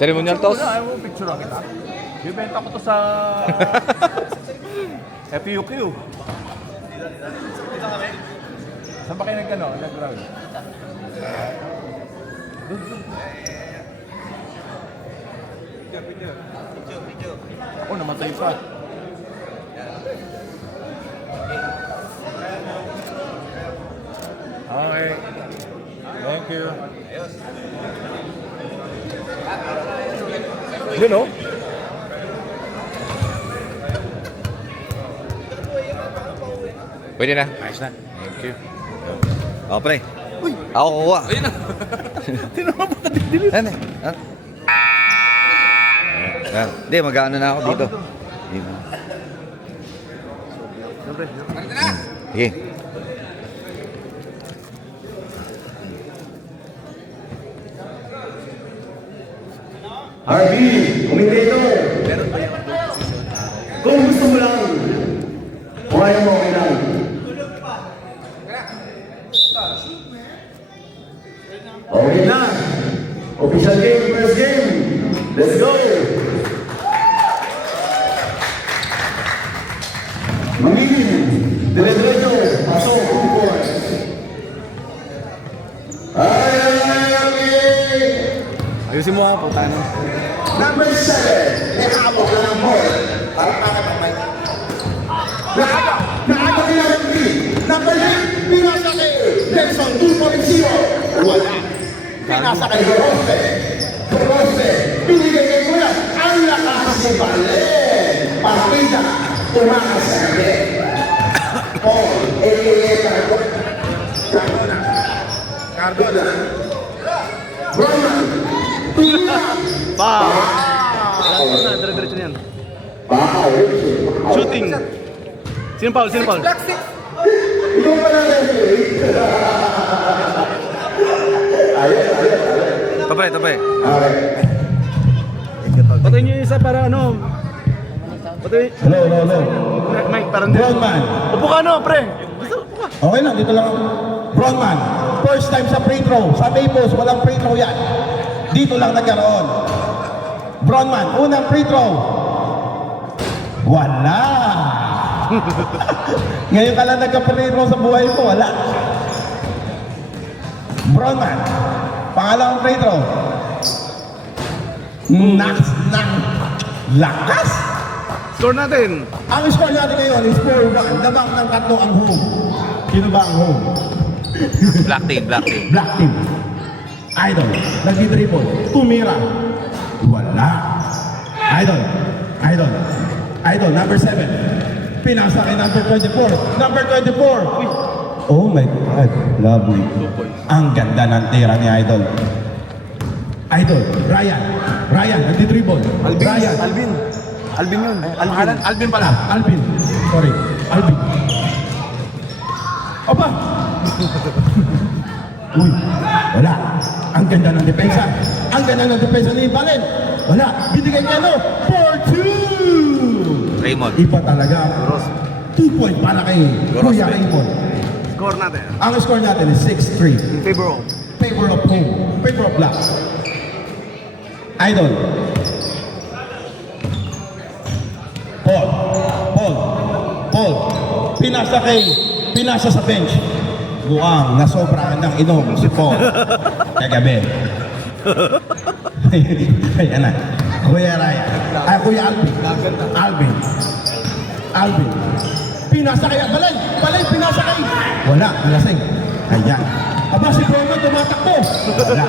Ceremonial toss. Ayaw mo picture lang kita. Ibenta ko to sa FUQ. Saan ba kayo nag-ground? Oh, namatay pa. Okay. Thank you. You know? Pwede na. Ayos na. Thank you. O, pre. Uy! Ako kukuha. Ayun na. Tinama ba ka didilis? Ano? Ha? Hindi, mag-ano na ako dito. Dito. Sige. RB, commentator. Kung gusto mo lang, kung ayaw mo, okay lang. Okay na. Official game, first game. Let's go. Mamingin, dire-diretso, pasok, report. Ayusin mo ha, puta na. Number 7, may hawak na ng ball. Para bakit ang mic? Nakaka nila ng B. Number 9, pinasa kay Nelson 2.0. Wala. Pinasa kay Rose. Rose, binigay kay Kuya. Ang lakas ni Balen. Partida, tumakas sa gabi. Paul, a.k.a. Cardona. Cardona. Roman. Dire-diretso na yan. Shooting. Sino Paul? Ikaw pala referee. Tapay, tapay. Okay. Patayin niyo yung isa para ano. Patayin. Hello. Mike, parang Brownman. Upo ka no, pre. Gusto, upo ka. Okay lang, dito lang ako. Brownman. First time sa free throw. Sa Maples, walang free throw yan. Dito lang nagkaroon. Brownman, unang free throw. Wala. Ngayon ka lang nagka-free throw sa buhay mo, wala. Brownman, pangalawang free throw. Lakas. Score natin. Ang score natin ngayon is 4-1. Labang ng tatlo ang home. Sino ba ang home? Black team, black team. Black team. Idol. Nagdi-dribble. Tumira. Wala. Idol, number 7. Pinasa kay number 24. Number 24. Oh my God. Lovely. Ang ganda ng tira ni Idol. Ryan, nagdi-dribble. Alvin yun. Alvin pala. Alvin. Sorry. Alvin. Opa! Uy, wala. Ang ganda ng depensa. Ni Balen. Wala. Binigay niya 4-2. Raymond. Iba talaga. 2 point para kay Kuya Raymond. Score natin. Ang score natin is 6-3. In favor of. Favor of home. Favor of black. Idol. Paul. Pinasa sa bench. Buang, nasobrahan ng inom si Paul. Kagabi. Ayan na. Kuya Ryan. Kuya Alvin. Pinasa kaya. Balay, pinasa kay. Wala, nalasing. Ayan. Aba, si Broman tumatakbo. Wala.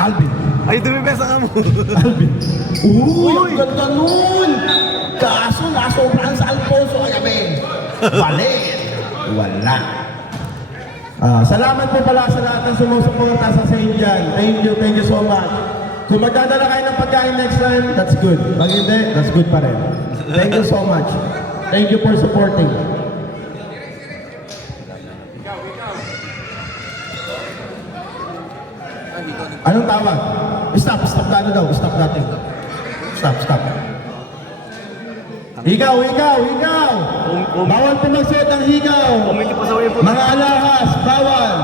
Alvin. Ay, dumibesa ka mo. Alvin. Uy, ang ganda nun. Kaso, nasobrahan sa Alfonso kagabi. Balen. Wala. Salamat po pala sa lahat ng sumusuporta sa St. John. Thank you so much. Kung magdadala kayo ng pagkain next time, that's good. Pag hindi, that's good pa rin. Thank you so much. Thank you for supporting. Anong tawag? Stop na daw. Stop natin. Stop. Higaw! Bawal po magsuot ng higaw! Medyo pasaway po. Mga alahas, bawal!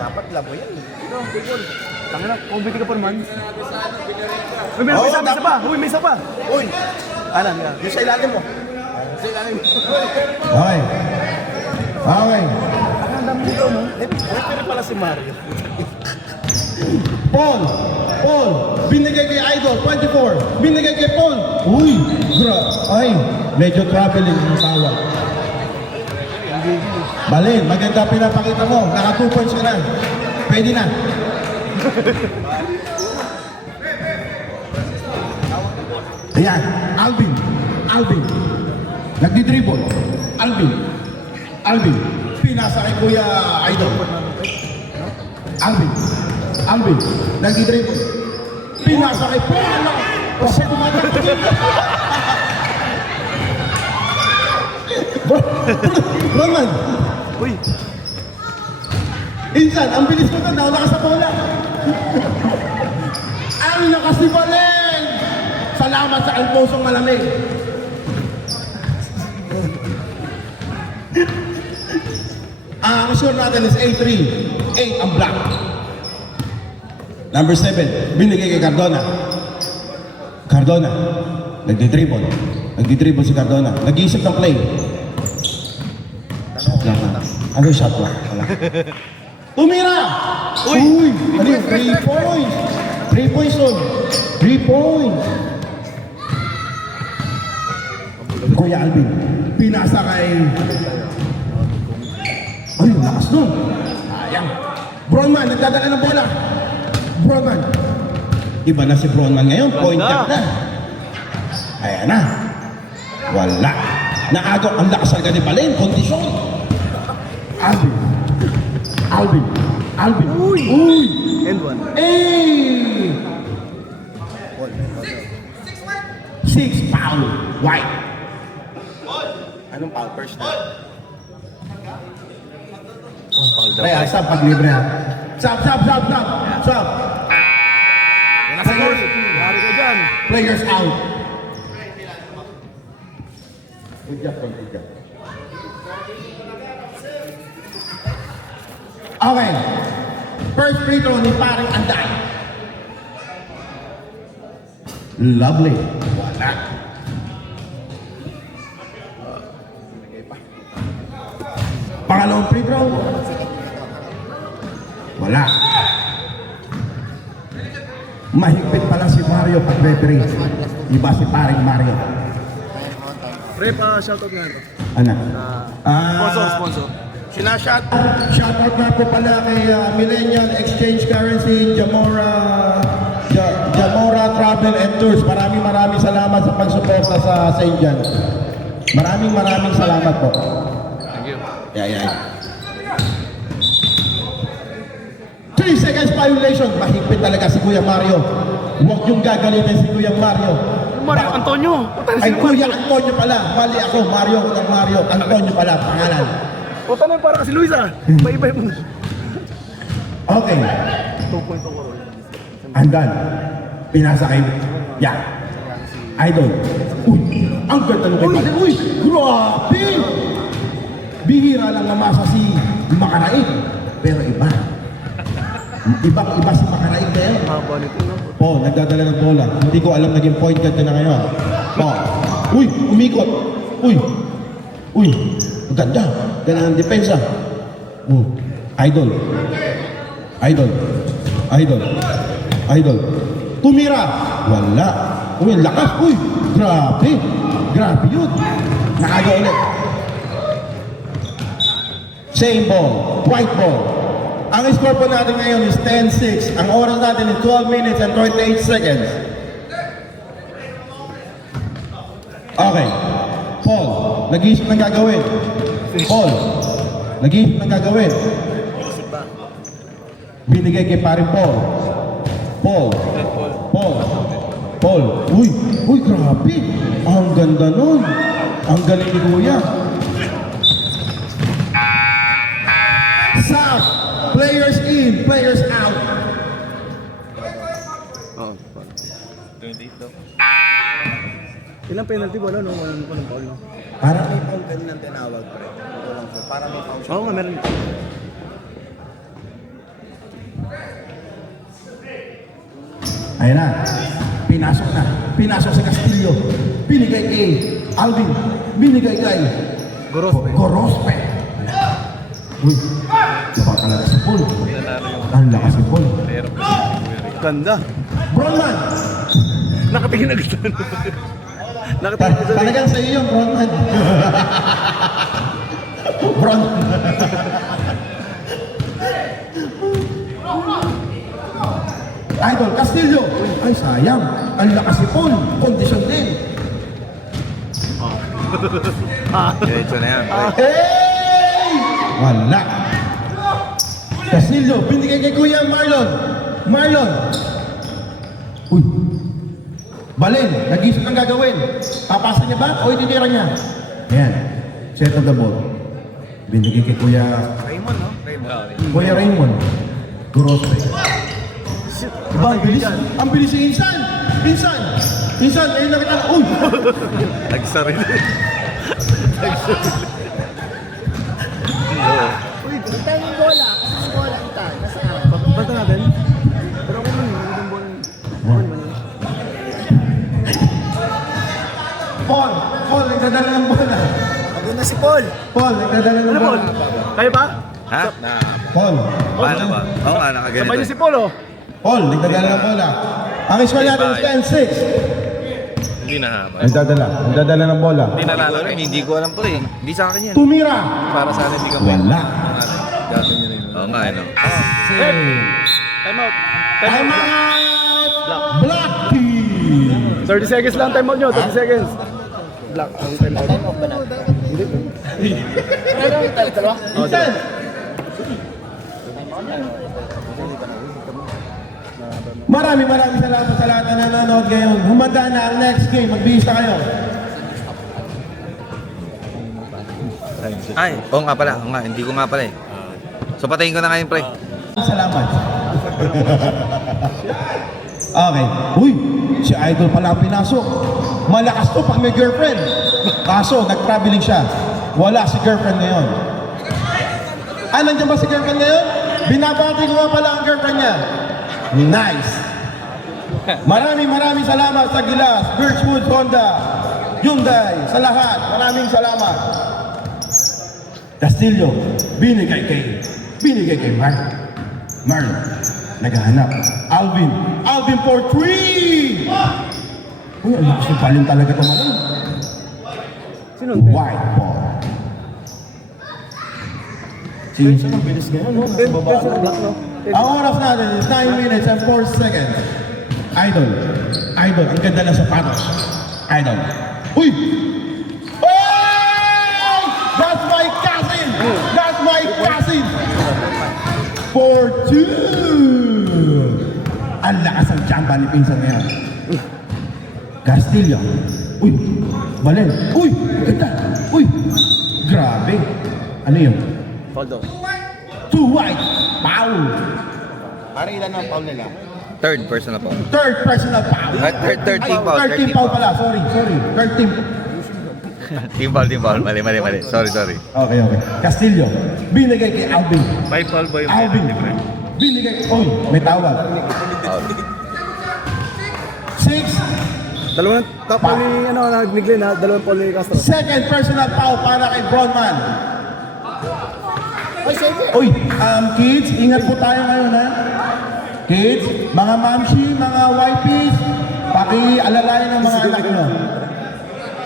Dapat labo yan. Ito, Tangina, kumbiti ka pa naman. Uy, may isa pa. Uy, may isa pa. Uy, Alam ka. yung sa ilalim mo. Okay. Okay. Ang dami dito mo. Referee pala si Mario. Paul, binigay kay Idol, 24. Binigay kay Paul. Uy, ay, medyo traveling ang tawag. Balin, maganda pinapakita mo. Naka 2 points ka na. Pwede na. Ayan, Alvin. Nagdi-dribble. Alvin. Pinasa kay Kuya Idol. Alvin. Nagdi-dribble. Pinasa kay Paul. Kasi tumatakot. Roman. Uy, Insan, ang bilis ko na, nawala ka sa bola. Ang lakas ni Balen! Salamat sa alposong malamig. Ang score natin is 8-3. 8 ang black. Number 7, binigay kay Cardona. Nagdi-dribble si Cardona. Nag-iisip ng play. Shot lang. Ano yung shot lang? Wala. Tumira! Uy! Ano yun? 3 points! 3 points nun! 3 points! Kuya Alvin, pinasa kay... Ay, lakas nun! Sayang! Bronman, nagdadala ng bola! Bronman! Iba na si Bronman ngayon, point guard na! Ayan na! Wala! Naagaw ang lakas agad ni Balen, kondisyon! Alvin! Uy! and one. Hey! 6 foul, white. Anong foul first na? Kaya sab pag libre ha. Sab. Yan na sa goal. Yari ka dyan. Players out. Good job. Okay. First free throw ni paring Anday. Lovely. Wala. Pangalawang free throw. Wala. Mahigpit pala si Mario pag referee. Iba si paring Mario. Pre, shoutout nga ito. Ano? Sponsor. Shoutout nga po pala kay Millennial Exchange Currency, Jamora Travel and Tours. Maraming salamat sa pagsuporta sa St. John. Maraming salamat po. Thank you. Yeah. 3 seconds violation. Mahigpit talaga si Kuya Mario. Huwag yung gagalitin si Kuya Mario. Mario Antonio. Ay, Kuya Antonio pala. Mali ako, Mario. Antonio pala, pangalan. O tanong para kasi Luisa. Iba mo. Okay. 2 points ako. Andan. Pinasa kay... Yan. Idol. Uy, ang ganda nung kay Pali. Uy, grabe! Bihira lang namasa si Makanaig. Pero iba. Ibang-iba si Makanaig na yun. Haba nito no. Oh, nagdadala ng bola. Hindi ko alam naging point guard na ngayon. Oh. Uy, umikot. Uy, ang ganda. Ganda ng depensa. Oh. Idol. Tumira. Wala. Uy, lakas. Uy, grabe. Grabe yun. Nakaga ulit. Same ball. White ball. Ang score po natin ngayon is 10-6. Ang oras natin is 12 minutes and 28 seconds. Okay. Paul, nag-iisip ng gagawin. Binigay kay paring Paul. Uy, grabe. Ang ganda nun. Ang galing ni Kuya. Sub. Players in, players out. Ilang penalty wala no? Walang foul no? Parang May foul kanina ng tinawag pre. Para may foul. Oo nga meron. Ayan na. Pinasok na. Pinasok si Castillo. Binigay kay Alvin. Binigay kay Gorospe. Uy. Napaka talaga si Paul. Ang lakas si Paul. Ganda. Bronman. Nakatingin na gusto. Nakatingin na Talagang sa iyo yung Bronman. Bronman. Idol, Castillo. Ay, sayang. Ang lakas si Paul. Kondisyon din. Diretso na yan, pre. Hey! Wala. Castillo, binigay kay Kuya Marlon. Marlon. Uy. Balen, nag-isip ang gagawin. Papasa niya ba o ititira niya? Ayan. Set of the ball. Binigay kay Kuya Raymond, no? Raymond. Kuya Raymond. Gorospe. Diba, ang bilis. Ang bilis si Insan. Insan. Insan, ayun na kita. Uy! Nagsarili. Uy, tayo yung bola. Kasi yung bola kita. Nasaan? Basta natin. Pero ako man, yung bola. Paul, nagdadala ng bola. Pagod na si Paul. Paul, nagdadala ng Ano, Paul? bola. Kayo ba? Ha? Paul. Paano ba? Oo nga, nakaganito. Sabay niyo si Paul, oh. Paul, nagdadala ng bola. Ang score natin is 10-6. Hindi na haba. Nagdadala ng bola. Hindi na Alam, lalaki. hindi ko alam, pre. Hindi sa akin yan. Tumira. Para sa akin, hindi ka Wala. Gagawin niya rin. Oo nga, ano. Time out. Time out! Black team! 30 seconds lang time out nyo. 30 seconds. Black. Ang time out. Time off ba natin? Ano yung tayo? Dalawa? Insan! Maraming salamat sa lahat na nanonood ngayon. Humanda na ang next game. Magbihis na kayo. Ay, oo nga pala. Oo nga, hindi ko nga pala eh. So patayin ko na ngayon, pre. Salamat. Okay. Uy, si Idol pala ang pinasok. Malakas to pag may girlfriend. Kaso, nag-traveling siya. Wala si girlfriend ngayon. Ah, nandiyan ba si girlfriend ngayon? Binabati ko nga pala ang girlfriend niya. Nice. Maraming salamat sa Gilas, Birchwood, Honda, Hyundai, sa lahat. Maraming salamat. Castillo, binigay kay Marlon, naghahanap. Alvin for 3! Uy, ang lakas yung palin talaga ito, Marlon. Sino? White ball. Sige, ang bilis ngayon. No? Ang oras natin is 9 minutes and 4 seconds. Idol, ang ganda ng sapatos. Idol. Uy! Oh! That's my cousin! That's my cousin! For 2! Ang lakas ang jamba ni Pinsan ngayon. Castillo. Uy! Balen. Uy! Ganda! Uy! Grabe! Ano yun? Hold on. 2 white! Foul! Parang ilan ang foul nila? Third personal foul. Third personal foul! Third team foul. Third team foul pala. Sorry. Third team. Team foul. Mali. Sorry. Okay. Castillo. Binigay kay Alvin. May foul ba yung Alvin. Binigay. Uy, may tawag. Foul. 6. Dalawang top Pa. ni, ni Glenn, ha? Dalawang Paul ni Castro. Second personal foul para kay Bronman. Ay, sige. Uy, kids, ingat po tayo ngayon, ha? Kids, mga mamshi, mga wifeys, paki-alalayan ng mga anak nyo.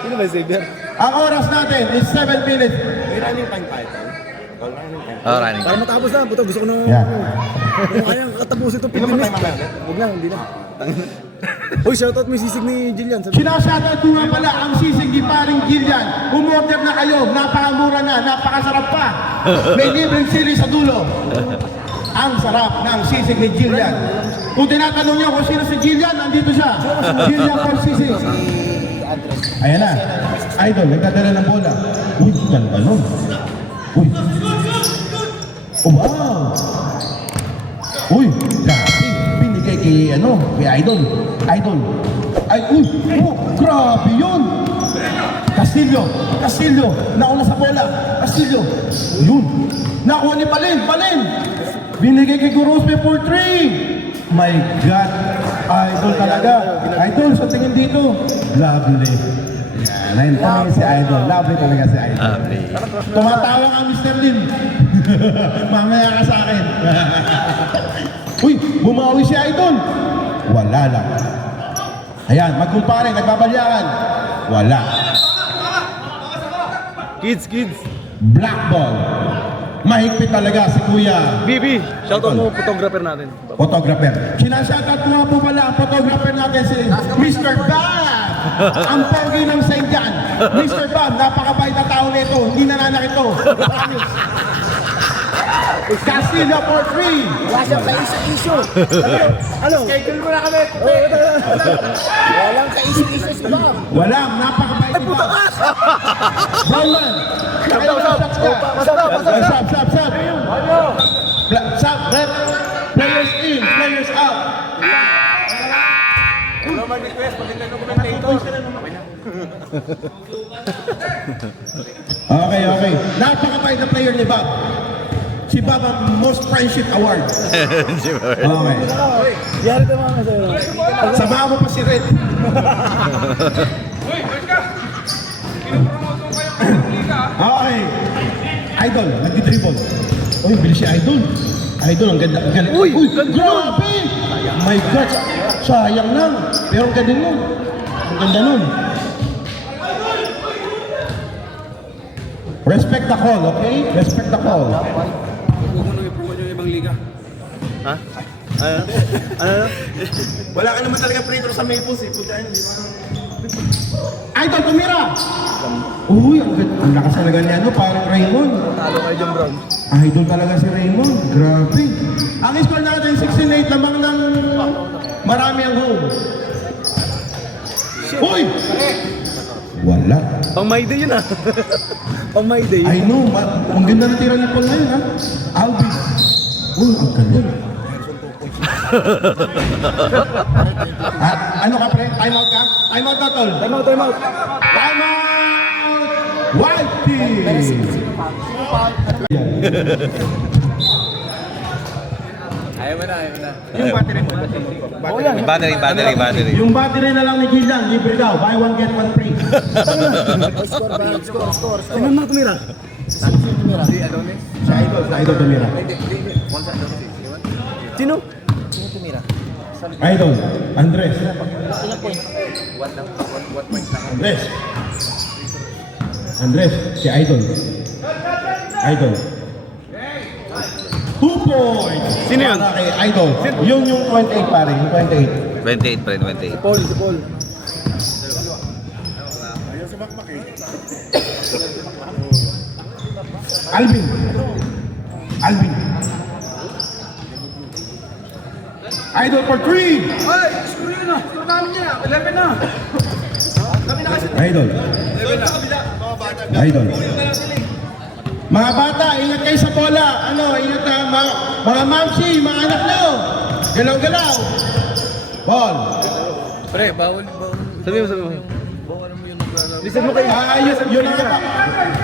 Sino ba yung Xavier? Ang oras natin is 7 minutes. May running time tayo. Oh, running. Para matapos na, puto, gusto ko na... Yeah. Kung kaya katapusin ito, 15 minutes. Huwag na, hindi na. Uy, shoutout mo yung sisig ni Jillian. Sinasyatot ko nga pala ang sisig ni paring Gillian. Umorder na kayo, napakamura na, napakasarap pa. May libreng sili sa dulo. Ang sarap ng sisig ni Gillian. Kung tinatanong niyo kung sino si Gillian, nandito siya. Gillian for sisig. Ayan na. Idol, nagdadala ng bola. Uy, ganda nun. Uy. Oh, wow. Uy, grabe. Binigay kay Idol. Ay, uy, oh, grabe yun. Castillo, nauna sa bola. Castillo, yun. Nakuha ni Balen. Binigay kay Gorospe for 3. My God. Idol talaga. Idol, sa tingin dito. Lovely. Yan, naintanong si Idol. Lovely talaga si Idol. Lovely. Tumatawa ka, Mr. Lin. Mamaya ka sa akin. Uy, bumawi si Idol. Wala lang. Ayan, magkumpare, nagbabalyakan. Wala. Kids. Black ball. Mahigpit talaga si Kuya. BB, shoutout mo photographer natin. Photographer. Sinashoutout ko nga po pala ang photographer natin si Mr. Bam! Ang pogi ng St. John. Mr. Bam, napakabait na tao nito. Hindi nananakit to. Castillo for free. Wala siyang kaisip-issue. Ano? Schedule mo na kami. Walang kaisip-issue si Bob. Walang, napakabait ni Bam. Roman. Sub, rep. Players in, players out. Okay. Napakabait na player ni Bob. Si Bob ang most friendship award. Okay. Yari ka mga sa'yo. Samahan mo pa si Red. Okay. Idol, nagdi-dribble. Uy, bilis si Idol. Idol, ang ganda. Ang galing. Uy, grabe! My God, sayang lang. Pero ang ganda nun. Ang ganda nun. Respect the call, okay? Respect the call. Ha? Ano? Wala ka naman talaga printer sa Maples eh. Punta yun, di ba? Idol, tumira! Uy, ang lakas talaga niya, no? Parang Raymond. Talo kayo dyan, bro. Idol talaga si Raymond. Grabe. Ang score natin, 16-8, lamang ng marami ang home. Uy! Wala. Pang my day yun, ha? Pang my day. I know, ang ganda ng tira ni Paul ngayon, ha? Alvin. Uy, ang ganda. Ano ka, pre? Time out ka? Time out na, tol. Time out. Time out! White team! Ayaw mo na. Yung battery mo. Oo yan. Battery. Yung battery na lang ni Gillian, libre daw. Buy one, get one free. Score. Sino na tumira? Si Adonis. Sa Idol tumira. Sino? Idol, Andres. Andres, si Idol. 2 points! Sino yun? Para kay Idol. Yung 28 pare, yung 28. 28 pa rin, 28. Si Paul. Alvin. Idol for 3! Ay, score yun na. Score namin niya. 11 na. Kami na kasi. Idol. Mga bata, ingat kayo sa bola. Ingat na, mga mamsi, mga anak nyo. Galaw-galaw. Ball. Pre, bawal. Sabi mo. Bawal mo yung naglalaro. Listen mo kayo. Yun ang apa.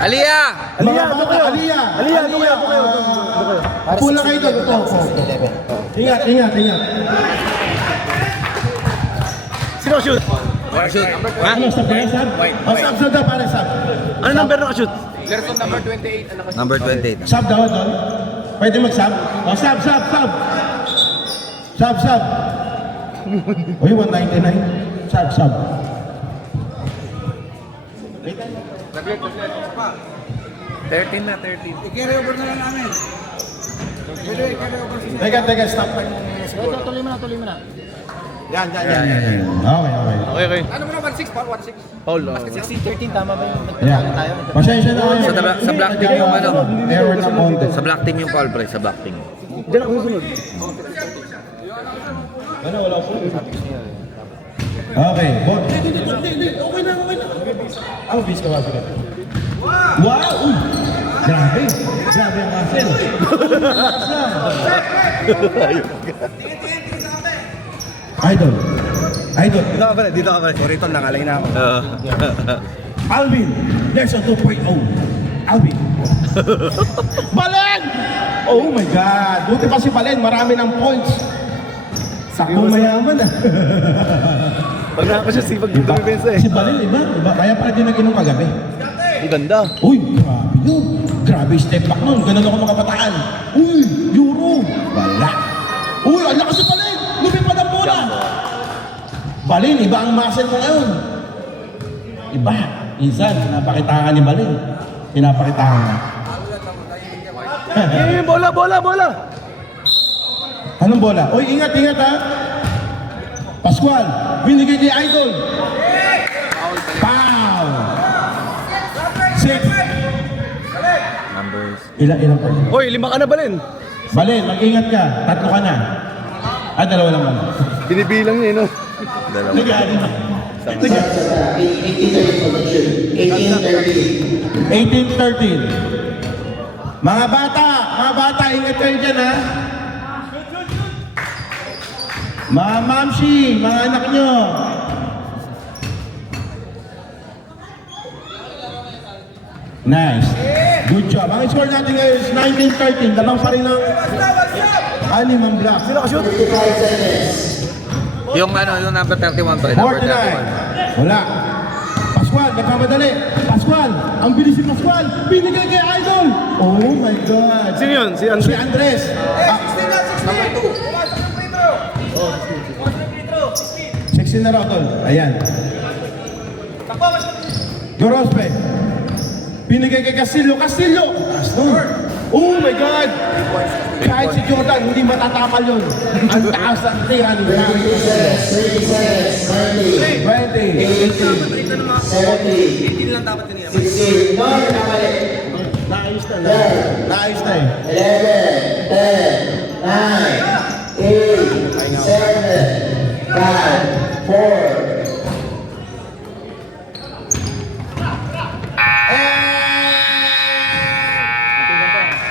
Aliyah! Mga bata, Aliyah. Pula kayo doon. Ito. Ingat. Sino shoot? Ano, sub na yan, sub? Sub daw, pare, sub. Ano number na ka-shoot? Lerson number 28. Number 28. Sub daw, doon. Pwede mag-sub? Sub. Sub. Uy, 199. Sub. Naglet. 13 na, 13. I-carry over na lang namin. Pwede, i-carry over. Teka, stop. Tuloy mo na. Yan. Okay. Ano mo na, 1-6? Paul, 1-6. Paul. 16-13, tama ba yung Yeah. Pasensya na kayo. Sa black team yung ano. Error ng konti. Sa black team yung call, pre. Sa black team. Diyan ako susunod. Okay, bot. Hindi. Okay na. Ang bis ka ba? Wow! Uy! Grabe ang muscle. Idol. Dito ka pala. Sorry, tol, nakalay na ako. Oo. Alvin, Lerson 2.0. Alvin. Balen! Oh my God! Buti pa si Balen, marami ng points. Sakong mayaman ah. Pag nakaka siya, sipag dito may bensa eh. Si Balil, iba. Kaya pala din nag-inom kagabi. Ang ganda. Uy, grabe yun. Grabe yung step back nun. Ganun ako mga kabataan. Uy, Euro. Wala. Uy, ang lakas si Balil. Lumipad ang bola. Balil, iba ang muscle mo ngayon. Iba. Insan, pinapakitaan ni Balil. Pinapakitaan niya. Bola, bola, bola. Anong bola? Uy, ingat, ingat ha. Pascual, binigay kay Idol. Foul. 6. Numbers. Ilang pa? Hoy, 5 ka na ba rin? Balil, mag-ingat ka. 3 ka na. Ah, 2 lang man. Binibilang niya, no? Dalawa. Nag-aari na. 18-13. Mga bata, ingat kayo dyan ha. Mga mamsi, mga anak nyo. Nice. Good job. Ang score natin ngayon is 19-13. Dabang pa rin ng 6 ang block. Sino ka-shoot? Yung number 31 pa rin. Number 49. Wala. Pascual, nagkamadali. Pascual, ang bilis si Pascual. Binigay kay Idol. Oh my God. Sino yun? Si Si Andre. Andres. Number 2. 16 na raw, tol. Ayan. Gorospe. Binigay kay Castillo. Castillo! Taas nun. Oh my God! Kahit si Jordan, hindi matatapal yun. Ang taas ang tira ni Gary. 20. 18 lang dapat yun. Naayos na. Naayos na eh. 11, 10, 9, 8, 7, 5, 4.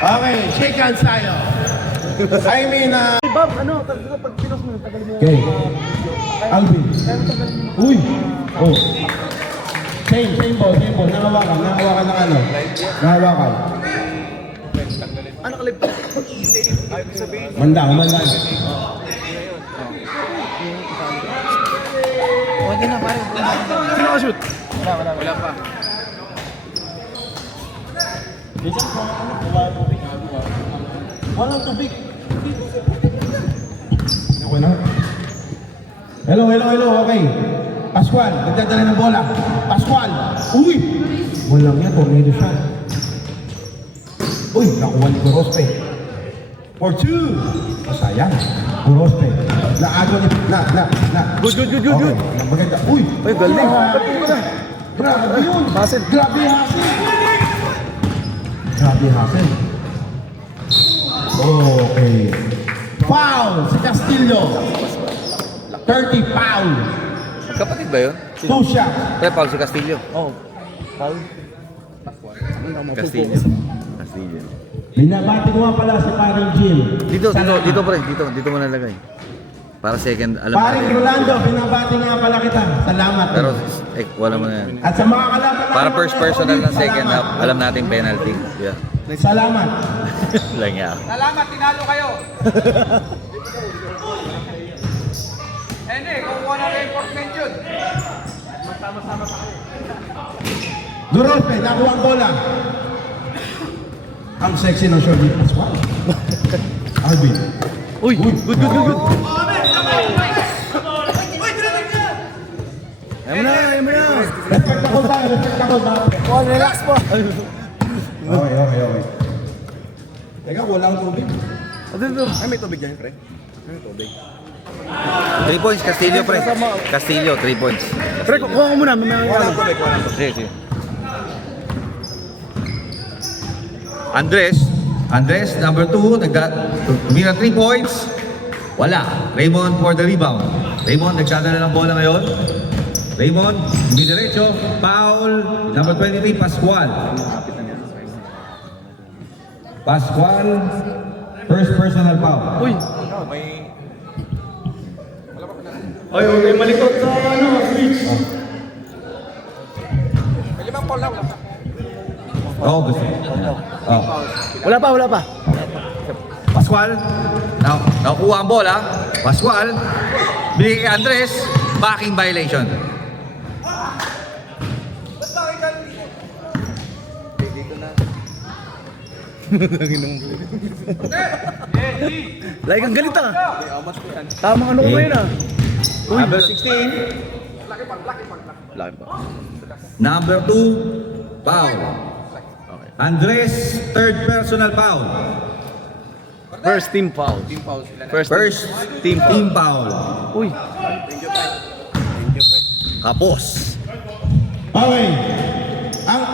Okay, shake hands tayo. I mean, Hey, Bob, ano? Pag pinos mo, tagal mo. okay. Alvin. Uy! Oh. Same ball. Nangawakan ng ano. Nangawakan. Ano kalip? Manda. Okay na, pare. Sino ka-shoot? Wala pa. Walang tubig. Okay na? Hello, okay. Pascual, nagdadala ng bola. Pascual, uy! Walang yan, tornado siya. Uy, nakuha ni Gorospe. For 2. Masayang. Gorospe. Naago ni, Good. Okay, maganda. Uy! Ay, galing. Grabe yun! Hassel. Grabe hassel. Okay. Foul si Castillo. 30 foul. Kapatid ba yun? 2 shots. Pre, Paul si Castillo. Oh. Foul. Castillo. Binabati ko nga pala si Paring Jim. Dito pre. Dito mo nalagay. Para second, alam Paring natin. Rolando, binabati nga pala kita. Salamat. Pero, wala mo na yan. At sa mga kalaban Para natin, first personal ng second salamat. half, alam natin penalty. Yeah. Salamat. Lang yan. Salamat, tinalo kayo. Hindi, kukuha na reinforcement yun. Magsama-sama pa kayo. Gorospe, nakuha ang bola. Ang sexy ng short ni Pascual. Alvin. Uy, good. Ayaw mo na. Respect ako tayo. Oh, relax po. Okay. Teka, walang tubig. Ay, may tubig dyan, pre. May tubig. 3 points, Castillo pre. Castillo, 3 points. Pre, kuha ko muna. Walang tubig. Sige. Andres, number 2, tumira 3 points. Wala. Raymond for the rebound. Raymond, nagsadala ng bola ngayon. Raymond, hindi diretso. Foul. Number 23, Pascual. First personal foul. Uy. Ay, okay, malikot sa switch. May 5 call na, wala pa. Oo, gusto. Oh. Wala pa. Pascual. Nakukuha ang bola. Pascual. Binigay kay Andres. Backing violation. Like ang galit ah. Tamang ano ko Okay. ngayon ah. Number 16. Laki pa. Number 2. Foul. Andres, third personal foul. First team foul. First team foul. Uy. Kapos. Okay. Ang...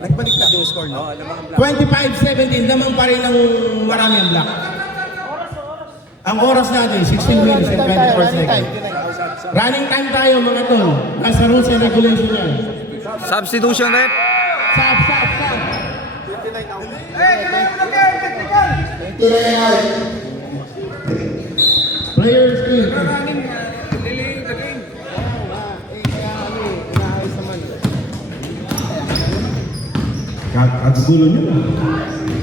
Nagbalik na yung score, no? 25-17 naman pa rin ang marami ang block. Ang oras natin, 16 minutes and 24 seconds. Running time tayo mga tol. Nasa rules and regulation yan. Substitution rep. Stop. Players in. Kagulo nyo na.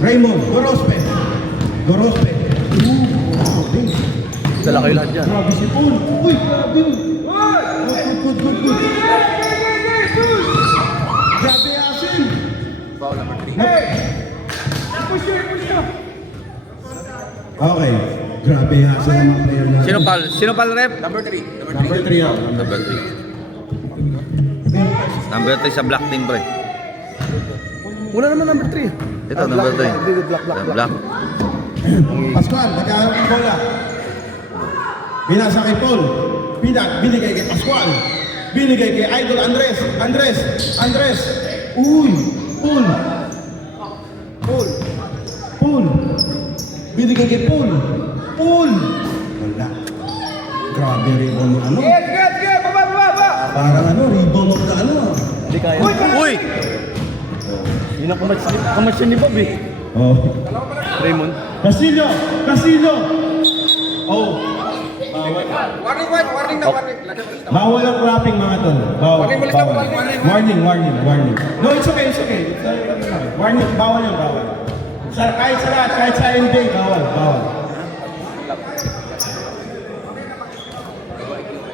Raymond, Gorospe. Dala kayo lahat dyan. Grabe si Paul. Uy, grabe. Good. Grabe asin. Okay. Grabe asin ang mga player na. Sino foul rep? Number 3 ako. Number 3. Number 3 sa black team, pre. Wala naman number 3. Ito, number 3. Black. Pascual, nagkaroon ng bola. Binasa kay Paul. Binigay kay Pascual. Binigay kay Idol Andres. Uy, Paul. Binigay kay Paul. Wala. Grabe rebound ng ano. Sige, baba! Parang ano, rebound ng ano. Hindi kaya. Uy! Hindi na kamatch ni Bob eh. Oh. Raymond. Casino! Oh. Warning na. Bawal ang wrapping mga tol. Bawal. Warning. No, it's okay. Warning, bawal. Kahit sa lahat, kahit sa NBA, bawal.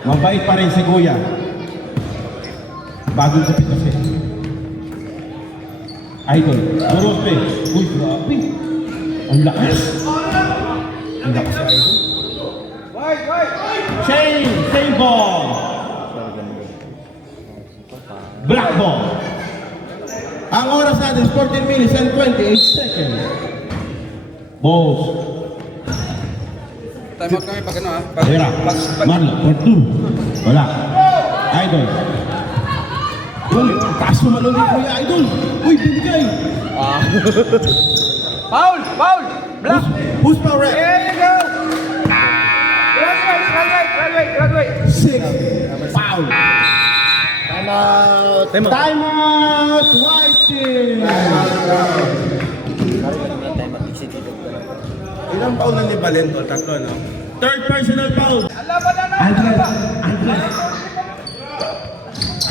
Mabait pa rin si Kuya. Bagong kapit kasi. Idol, Gorospe. Uy, grabe. Ang lakas sa Idol. Same ball. Black ball. Ang oras natin, 14 minutes and 28 seconds. Balls. Time out kami pag ano, ha? Era. Marlo, for 2. Wala. Idol. Uy, taas tumalong ni Kuya Idol. Uy, binigay. Foul! Black! Who's my rep? There you go! Graduate! 6. Foul. Time out. White team. Ilang foul na ni Valento? 3, no? Third personal foul.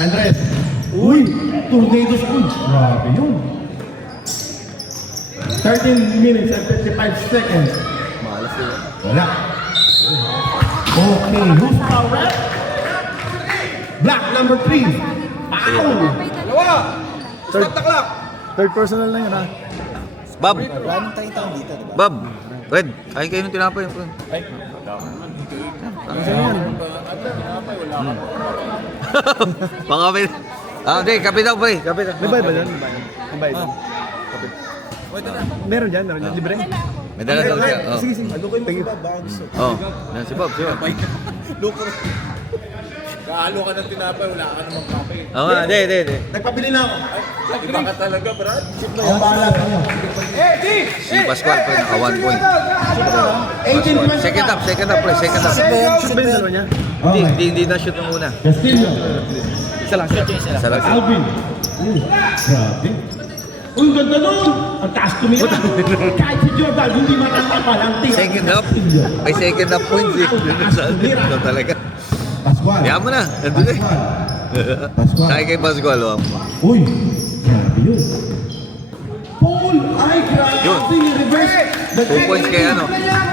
Andres. Uy, tornadoes. Uy, grabe yun. 13 minutes and 55 seconds. Wala. Okay, who's foul rep? Black number 3. Foul. Dalawa! Stop the clock! Third personal na yun ah. Bob. Maraming tayong dito, diba? Bob. Red. Kain kayo ng tinapay. Baka may... Hindi. Kape daw, pre. Kape daw. May bayad ba yan? May bayad. Meron dyan. Libre. May dala daw siya. Oh. Sige. Thank you. Oh. Yan si Bob. Kaalo ka ng tinapay, wala ka namang kape. Oo nga. Hindi. Nagpabili na ako. Iba ka talaga, Brad. Ang bahala sa inyo. Si Pascual, pre. Naka 1 point. 18 points. Second up, pre. Second up. Shoot ba yung dalawa niya? Okay. Hindi na shoot ng una. Castillo. Isa lang. Isa lang. Alvin. Grabe. Uy, ganda nun! Ang taas tumira. Kahit si Jordan, hindi matatapan ang tira. Second up. May second up points eh. Ito talaga. Pascual. Kaya mo na. Nandun eh. Pascual. Sakay kay Pascual. Oh. Uy, grabe yun. Paul Yun. reverse. 2 points kay ano,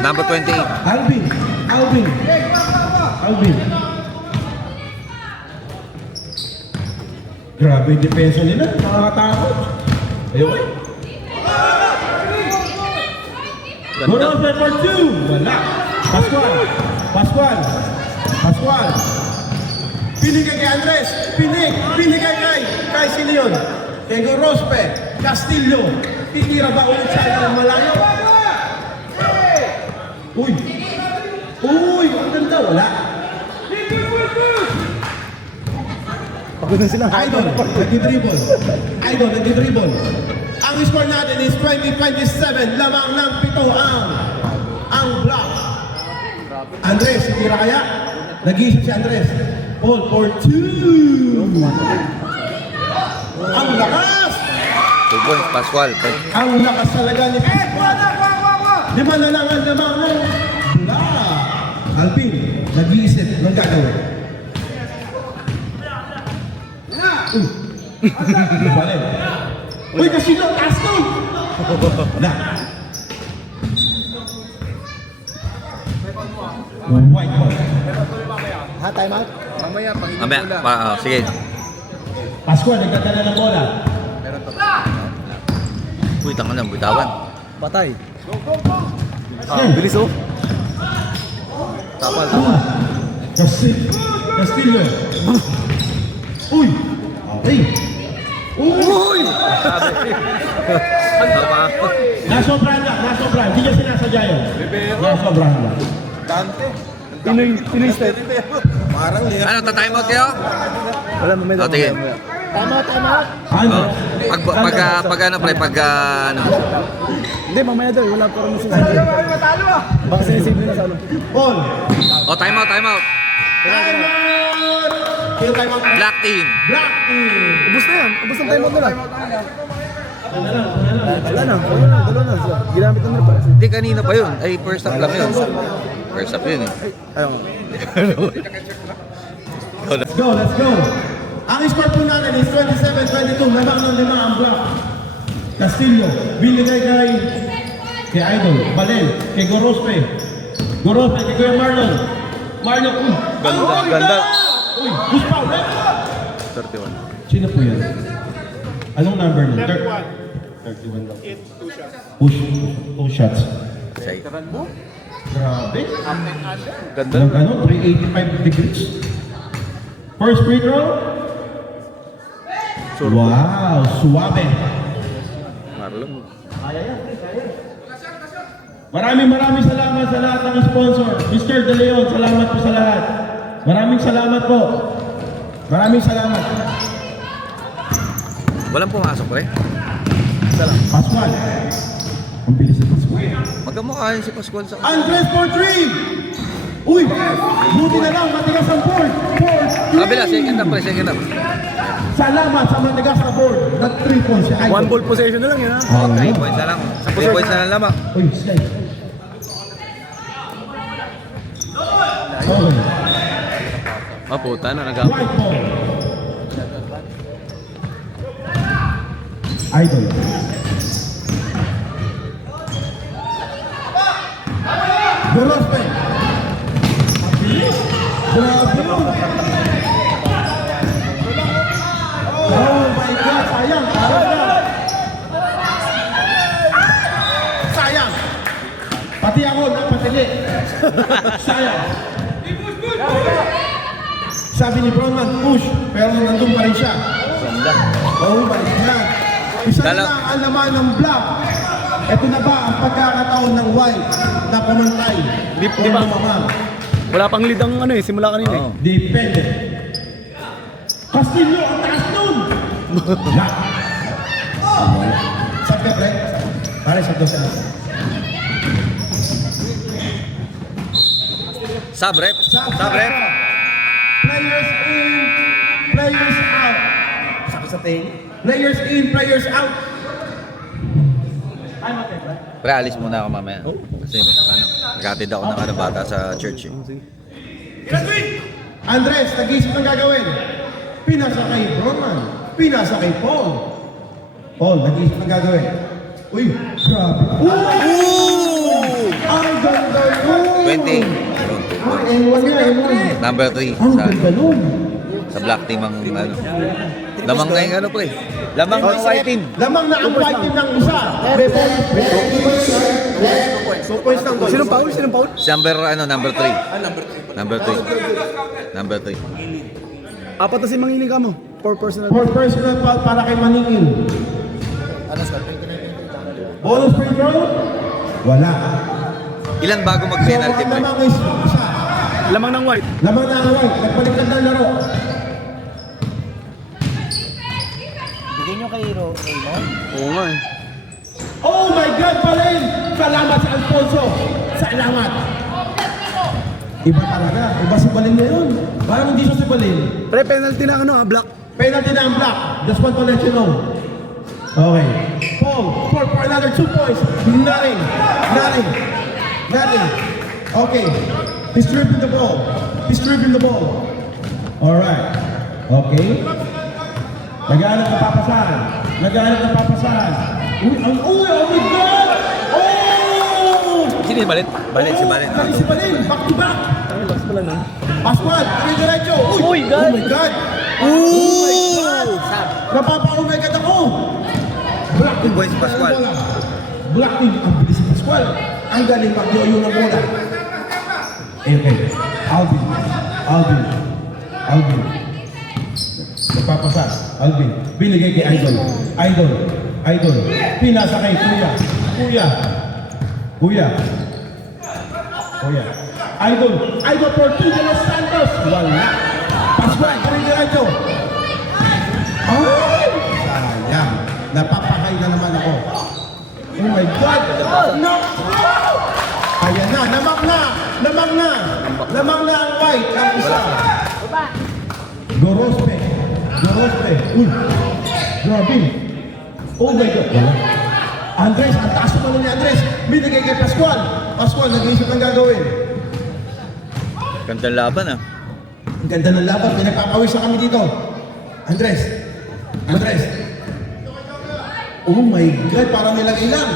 number 28. Alvin. Grabe yung depensa nila. Nakakatakot. Ayun. Gorospe for 2. Wala. Pascual. Pinig kay Andres. Pinig kay sino yun? Kay Gorospe. Castillo. Titira ba ulit sa ng malayo? Uy, ang ganda. Wala. Pagod na sila. Idol, nagdi-dribble. Ang score natin is 20-27. Lamang ng 7 ang block. Andres, tira kaya? Nag-iisip si Andres. All for 2. Ang lakas! 2 points, Pascual. Ang lakas talaga ni Pascual. 5 na lang ang lamang ng block. Alvin, nag-iisip ng gagawin. Balik. Uy, Casino, taas to! Wala. White ball. Ha, time out? Mamaya, pangit Mamaya, sige. Pascual, nagdadala ng bola. Uy, tanga na, butawan. Patay. Bilis oh. Tapal. Castillo. Uy! Okay. Uy! Tama. Nasobrahan. Hindi niya sinasadya yun. Nasobrahan lang. Pinoy step. Ano, ta-time out kayo? Wala, mamaya. O, tingin. Time out. Ano? Pag ano, pre, ano. Hindi, mamaya daw. Wala pa rin sinasabi. Baka sinisave nila sa ano. Ball. O, time out. Time out. Kill time out. Black team. Black team. Ubus na yan. Ubus ang time out nila. Wala na. Ginamit na nila para. Hindi, kanina pa yun. Ay, first half lang yun. First half yun eh. Ayaw nga. Let's go. Ang score po natin is 27-22. Lamang ng 5 ang block. Castillo. Binigay kay Idol. Balel. Kay Gorospe, kay Kuya Marlon. Ganda. Uy, push foul, eh? 31. Sino po yan? Anong number nun? 31 daw. Push. 2 shots. Say. Grabe. Ganda. Anong ano? 385 degrees. First free throw. Wow, suwabe. Marlon. Maraming salamat sa lahat ng sponsor. Mr. De Leon, salamat po sa lahat. Maraming salamat po. Walang pumasok, pre. Pascual. Ang bilis ni Pascual. Magkamukha yun si Pascual sa... Andres for 3! Uy! Buti na lang, matigas ang board. Kabila, second up, pre, second up. Salamat sa matigas na board. Nag 3 points si Idol. 1 ball possession na lang yan ha. Oh, 3 points na lang. 3 points na lang lamang. Uy, slide. Okay. Puta na, nag-up. White ball. Idol. Gorospe. Grabe yun. Oh my God, sayang. Sayang. Pati ako, napatili. Sayang. Sabi ni Bronman, push, pero nandun pa rin siya. Oh my God. Isa na lang ang laman ng block. Ito na ba ang pagkakataon ng white na pamantay? Di ba? Wala pang lead ang ano eh, simula kanina eh. Depende. Castillo, ang taas nun! Block. Sabi ka, Brett? Pare, sa dos. Sub-rep. Sub-rep. Players in, players out. Sakit sa tail. Players in, players out. Pre, alis muna ako mamaya. Kasi, nagkatid ako ng bata sa church eh. Andres, nag-iisip ng gagawin. Pinasa kay Broman. Pinasa kay Paul. Paul, nag-iisip ng gagawin. Uy, grabe. Ang ganda nun! 20. Ang N1 niya, N1. Number 3 Ang ganda nun! sa black team ang ano. Lamang na yung ano pre. Lamang ng white team. Lamang na ang white team ng isa. Sinong foul? Sinong foul? Number 3. Number 3. Apat na si Mangiling ka mo. For personal. For personal foul para kay Maningil. Bonus free throw? Wala. Ilan bago So, mag-penalty ang pre? lamang is isa. Lamang ng white. Lamang na ang white. Nagpaliktad ng laro. Bigyan nyo kay Raymond. Oo nga eh. Oh my God, Balin! Salamat sa Alfonso! Salamat! Iba talaga. Iba si Balin ngayon. Parang hindi siya si Balin. Pre, penalty na ano ha, black. Penalty na ang black. Just want to let you know. Okay. Paul, for another 2 points. Nothing. Okay. He's dribbling the ball. Alright. Okay. Naghahanap ng papasahan. Oh my God! Oh! Sino yung balit? Si Balit. Dali si Balin, back to back. Relax pala no. Pascual, diretso. Uy, God! Oh my God! Oh my God! Napapa-oh my God ako! Black team. Boy si Pascual. Black team. Ang bilis si Pascual. Ang galing mag-yoyo ng bola. Okay. Alvin. Nagpapasa. Alvin. Binigay kay Idol. Pinasa kay Kuya. Idol for 2 de los Santos. Wala. Pascual, diretso. Ay! Sayang. Napapakay na naman ako. Oh my God! No! Ayan na, lamang na ang white, ang isa. Gorospe. Uy! Grabe. Oh my God. Wala. Andres, ang taas naman ni Andres. Binigay kay Pascual. Pascual, nag-iisip ng gagawin. Gandang laban ah. Ang ganda ng laban, pinagpapawis na kami dito. Andres. Oh my God, parang may lagay lang.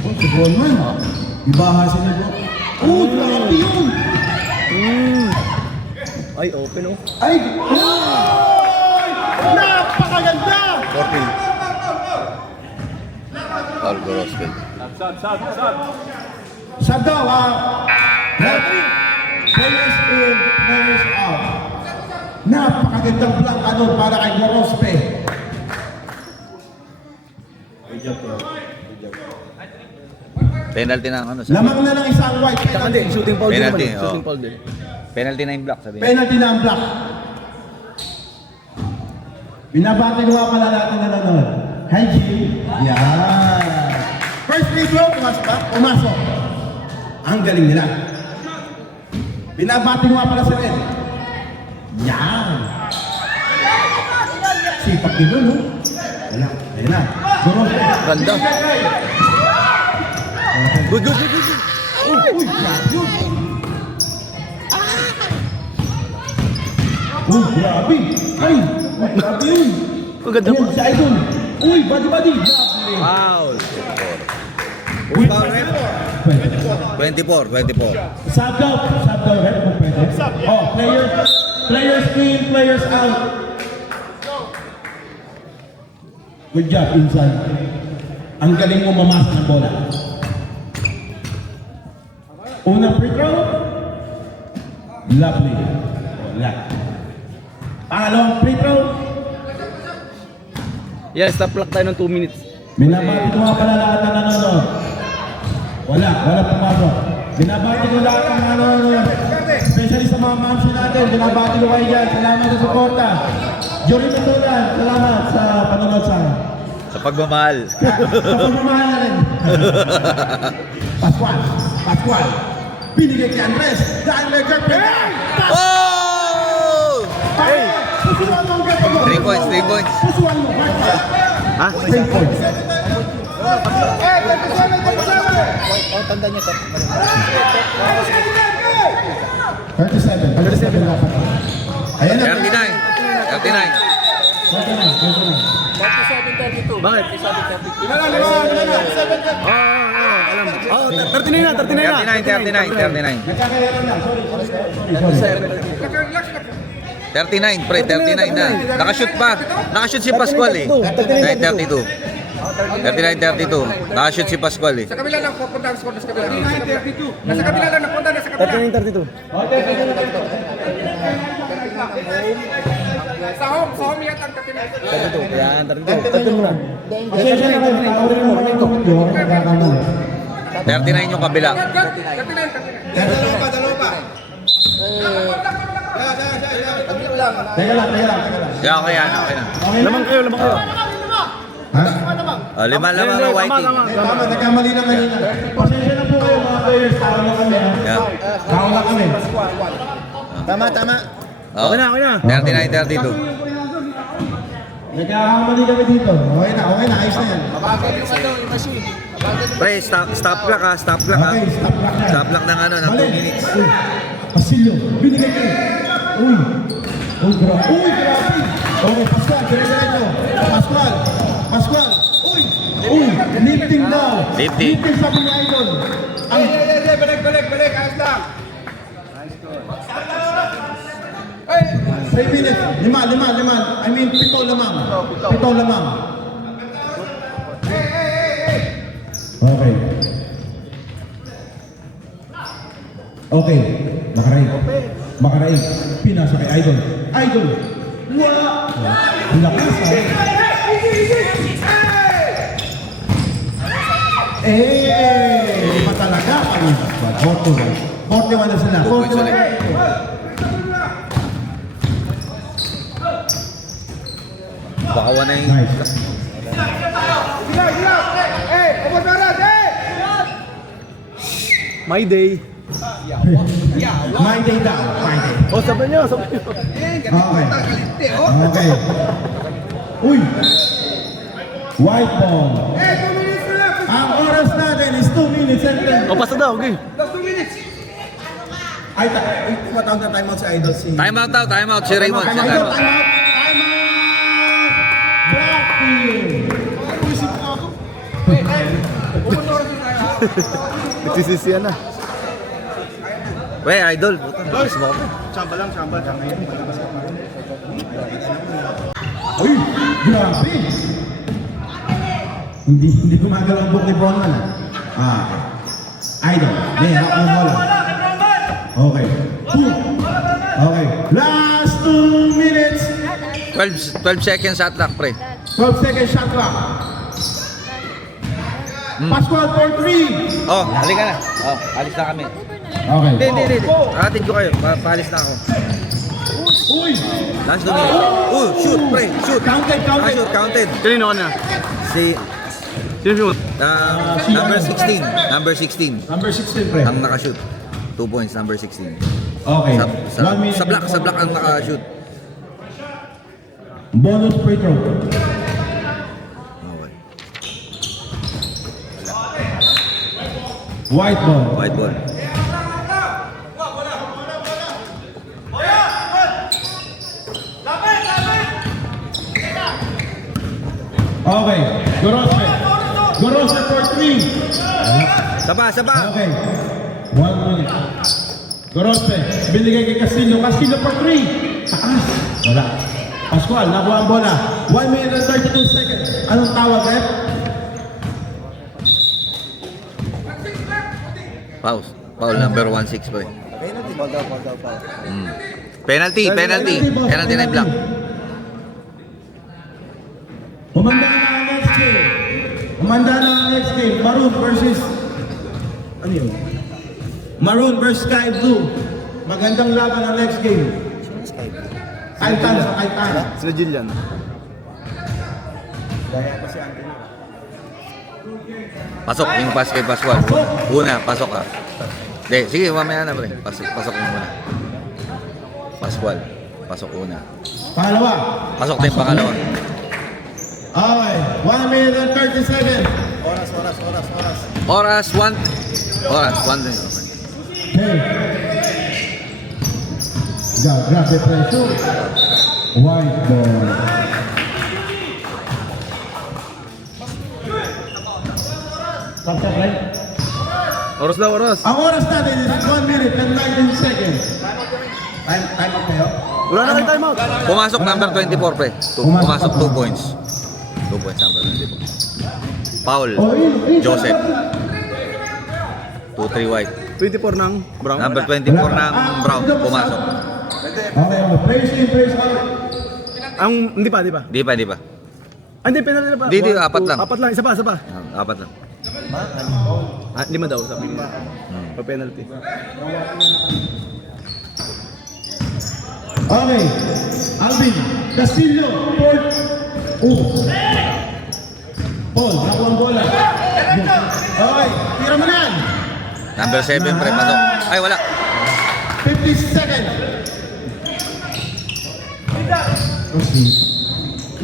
Oh, si Bronman. Ibaha si Lebron. Oh, grabe yun. Ay, open oh. Ay! Napakaganda! 14. Paul Gorospe. Sab daw, referee. Players in, players out. Napakagandang blank ano para kay Gorospe. Penalty na ang ano. Lamang na ng isang white. Tsaka din, shooting foul din Penalty, naman. oh. Shooting foul din. Penalty na yung black sabi niya. Penalty na ang black. Binabati ko nga pala natin na nanonood. Hi, Jim. Yan. First free throw, pumasok ba? Pumasok. Ang galing nila. Binabati ko nga pala si Red. Yan. Sipak din doon, no? Wala. Ayun na. Gorospe. Ganda. Good. Uy, yun. Uy, grabe. Ay, grabe yun. Ang ganda Ayan, pa. si Idol. Uy, body. Foul. Uy, Foul rep. 24. Sub daw, rep kung pwede. Oh, players in, players out. Good job, Insan. Ang galing mo mamasa ng bola. Unang free throw. Lovely. Wala. Pangalawang free throw. Yeah, stop clock tayo ng 2 minutes. Binabati ko nga pala lahat ng nanonood. Wala pumasok. Binabati ko lahat ng nanonood. Especially sa mga mamsi natin. Binabati ko kayo dyan. Salamat sa suporta. Jory Mendoza, salamat sa panonood sa akin. Sa pagmamahal. Sa pagmamahal na rin. Pascual. Binigay kay Andres. Dahil may girlfriend. Oh! Hey! Pusuan mo ang girlfriend mo. 3 points. Pusuan mo. Ha? 3 points. Oh, tanda niyo to. 37 dapat. Ayan na. 39. Bakit? Alam. Oh, 39 na, 39 na. 39. Sorry. 39, pre, 39 na. Nakashoot pa. Nakashoot si Pascual eh. 32. 39-32. Nakashoot si Pascual eh. Sa kabila lang, pupunta ang score sa kabila. 39-32. Nasa kabila lang, napunta nasa kabila. 39, 32. Sa home yata ang 39. 32. Yan, 32. 32 muna. Pasensya na kayo. Ako rin naman yung comment yun. Nagkakamali. 39 yung kabila. 39. Teka lang. Kaya okay yan, okay na. Lamang kayo. Ha? Lima lamang ng whiting. Tama, nagkamali na kanina. Pasensya na po kayo mga players. Tao na kami. Yeah. Tao na kami. Oh. Okay na. 39-32. Nagkakamali kami dito. Okay na. Ayos na yan. Pre, stop clock ha. Stop clock ha. Okay, stop lang yan. Stop clock ng ano, ng 2 minutes. Uy, Pasilyo. Binigay kayo. Uy, grabe. Okay, Pascual. Dire-diretso. Pascual. Uy, lifting daw. Lifting. Lifting sabi ni Idol. Ang Balik. Ayos lang. 3 minutes. Lima. I mean, 7 lamang. 7 lamang. Okay. Makaraig. Pinasa kay Idol. Wow! Ang lakas ha. Lima talaga. 41 na sila. 2 points ulit. Baka 1 na yung... Nice. My day. My day daw. My day. Oh, sabi nyo. Okay. Uy! White ball. Ang oras natin is 2 minutes and 10. Oh, pasa daw. Okay. Ay, tumatawag na timeout si Idol si... Time out si Raymond. Time out! Nagsisisiyan na. Wey, Idol. Bilis mo kami. Chamba. Uy! Grabe! Hindi gumagalaw ang book ni Bronman Idol. Hawak mo bola. Okay. Okay. Last 2 minutes. 12 seconds shot clock, pre. 12 seconds shot clock. Pascual for 3. Oh, halika na. Oh, alis na kami. Okay. Hindi. Atid ko kayo. Paalis na ako. Uy! Last 2 minutes. Oh, shoot, pre. Shoot. Counted. Shoot, counted. Kanino ka na? Si... Sino? number 16. Number 16. Number 16, pre. Ang nakashoot. 2 points, number 16. Okay. Sa block ang nakashoot. Bonus free throw. Okay. White ball. White ball. Okay. Gorospe for 3. Saba. Okay. 1 minute. Gorospe. Binigay kay Castillo for 3. Taas. Wala. Pascual, nakuha ang bola. 1 minute and 32 seconds. Anong tawag, Rep? Foul number 16 po. Penalty na yung block. Umanda na ang next game. Maroon versus... Ano yun? Maroon versus Sky Blue. Magandang laban ang next game. Titan. Sila Jillian. Pasok yung pass kay Pascual. Una, pasok ka. Hindi, sige, mamaya na pre. Pasok yung una. Pascual. Pasok una. Pangalawa. Pasok din pangalawa. Okay. 1 minute and 30 seconds. Oras 1 din. Okay. Grabe pressure. White ball. Stop shot, right? Oras daw, oras. Ang oras natin is 1 minute and 19 seconds. Time up kayo? Wala na kayo timeout. Pumasok number 24, pre. Pumasok 2 points. 2 points number 24. Paul. Joseph. 2-3 white. 24 ng Brown. Number 24 ng Brown. Pumasok. Okay, praise in, praise out. Ang, hindi pa. Di pa. Ah, hindi, penalty na pa. Hindi, 1, apat 2, lang. Apat lang, isa pa. 4 lang. Ah, 5 daw, sabi mo. Pa penalty. Okay, Alvin, Castillo, Ford. Paul, nakuha ang bola. Okay, tira mo na yan. Number 7, pre. Pasok. Ay, wala. 50 seconds.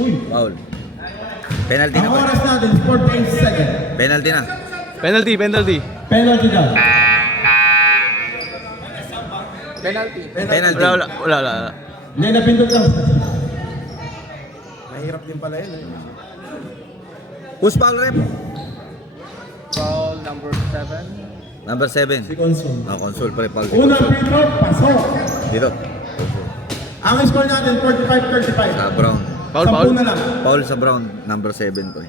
Uy, Paul. Penalty na, ang pre. oras natin is 48 seconds. Penalty na. Penalty. Penalty daw. Penalty. Wala. Hindi, napindot lang. Mahirap din pala yun. Who's foul, rep? Foul number 7. Number 7. Si Consul. Consul, pre. Foul. Unang free throw, pasok. Dito. Ang score natin, 45-35. Sa Brown. Sampu na lang. Paul sa Brown, number 7, pre.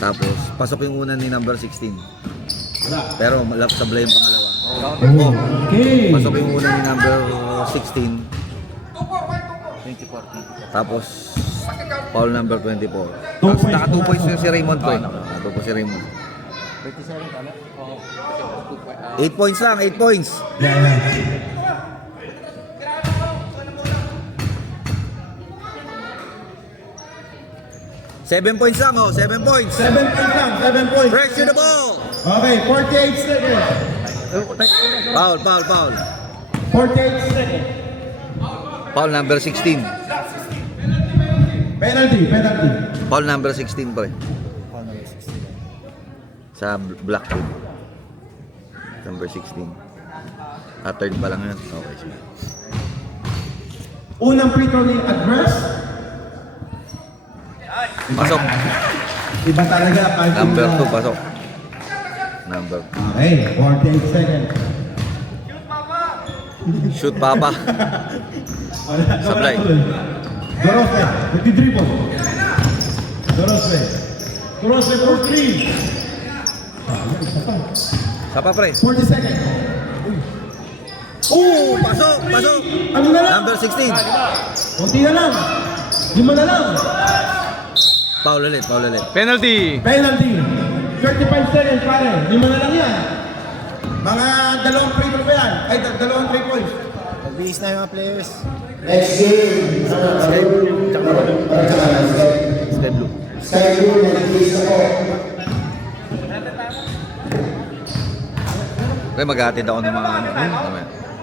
Tapos, pasok yung una ni number 16. Pero sablay yung pangalawa. Okay. Pasok yung una ni number 16. Tapos, foul number 24. Tapos, naka 2 points yung si Raymond, pre. Naka 2 points si Raymond. 8 points lang, 8 points. Yeah. 7 points lang, 7 points. 7 points lang, 7 points. Pressure the ball. Okay, 48 seconds. Foul. 48 seconds. Foul number 16. Penalty. Foul number 16, pre. Sa black team. Number 16. Third pa lang yun. Okay, sige. Unang free throw ni Address. Pasok. Iba talaga. Number 2, pasok. Number Okay, 48 seconds. Shoot, Papa. Sablay. Dorospe, nagdi-dribble. Dorospe for 3. Sapa, pre. 40 seconds. Pasok. Ano na lang? Number 16. Kunti na lang. 5 na lang. Foul ulit. Penalty. Penalty. 35 seconds, pare. 5 na lang yan. Mga dalawang free throw pa yan. Ay, dalawang 3 points. Mabilis na yung mga players. Next game. Sky Blue, nag-iis ako. Pre, mag-aatid ako ng mga ano.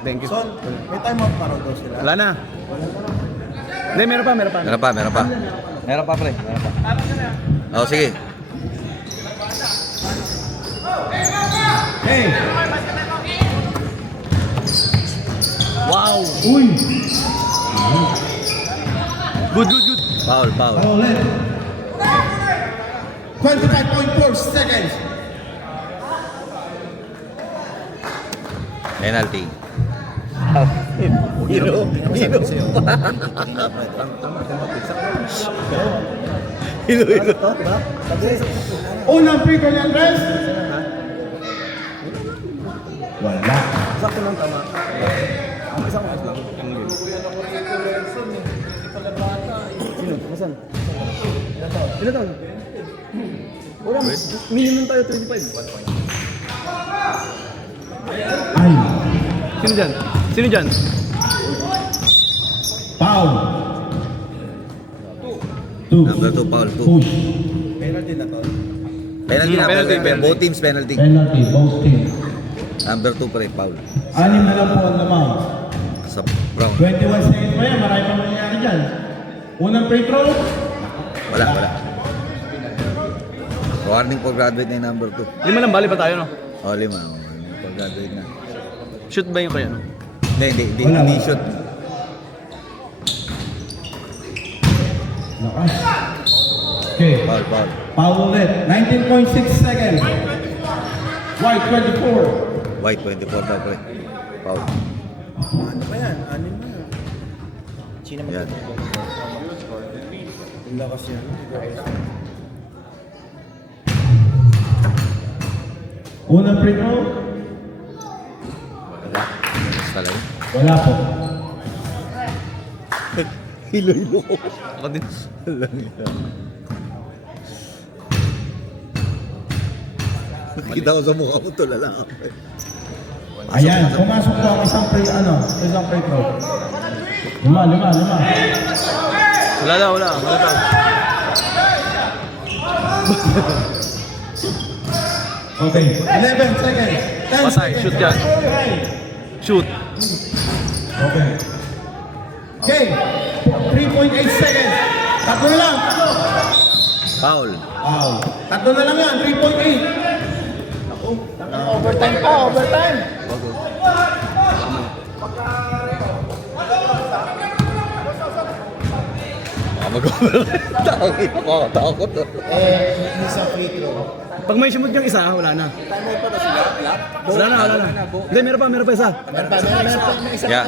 Thank you. Son, may time out para daw sila. Wala na. Hindi, meron pa. Meron pa, pre. Sige. Hey! Wow. Uy! Good. Foul. Ulit. 25.4 seconds. Penalty. Unang free throw ni Andres. Wala. Sakto lang tama. Ang isang oras lang. Sino? Nasaan? Ilan taon? Wala. Minimum tayo 25. Ay. Sino dyan? Foul. 2. Number 2, foul. 2. Push. Penalty na. Penalty. Both teams penalty. Penalty. Both teams. Number 2, pre. Foul. 6 na lang po ang lamang. Sa Brown. 21 seconds pa yan. Marami pang nangyari dyan. Unang free throw. Wala. Warning for graduate na yung number 2. 5 lang, bali pa tayo, no? 5. Warning for graduate na. Shoot ba yung kaya, no? Hindi shoot. Lakas. Okay. Foul. Foul ulit. 19.6 seconds. White 24. White 24 daw pre. Foul. Ano pa yan? Anim na yan. Yan. Ang lakas yan. Unang free throw. Wala. Yes, talaga. Wala po. Hilo-hilo ko. Ako din. Alam niya. Nakita ko sa mukha mo, tulala ako. Ayan, pumasok po ang isang free throw. Lima. Wala daw. Okay, 11 seconds. 10 Patay, seconds. shoot yan. Shoot. Okay. Okay, 3.8 seconds. Tatlo na lang. Foul. Wow. Tatlo na lang yan, 3.8. Overtime pa, overtime. Takot. Pag may sumod yung isa, wala na. Wala na. Hindi, meron pa isa. Yeah.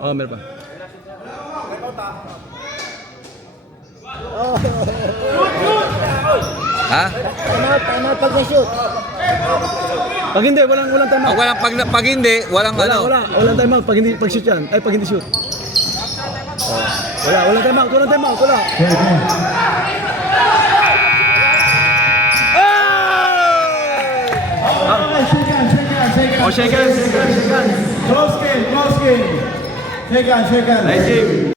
Oh, meron pa. Ha? Pag hindi, walang time out. Pag hindi, walang ano. Walang time out. Pag shoot yan. Ay, pag hindi shoot. Walang time out. Wala. Shake hands. Close game. Shake hands. Nice game.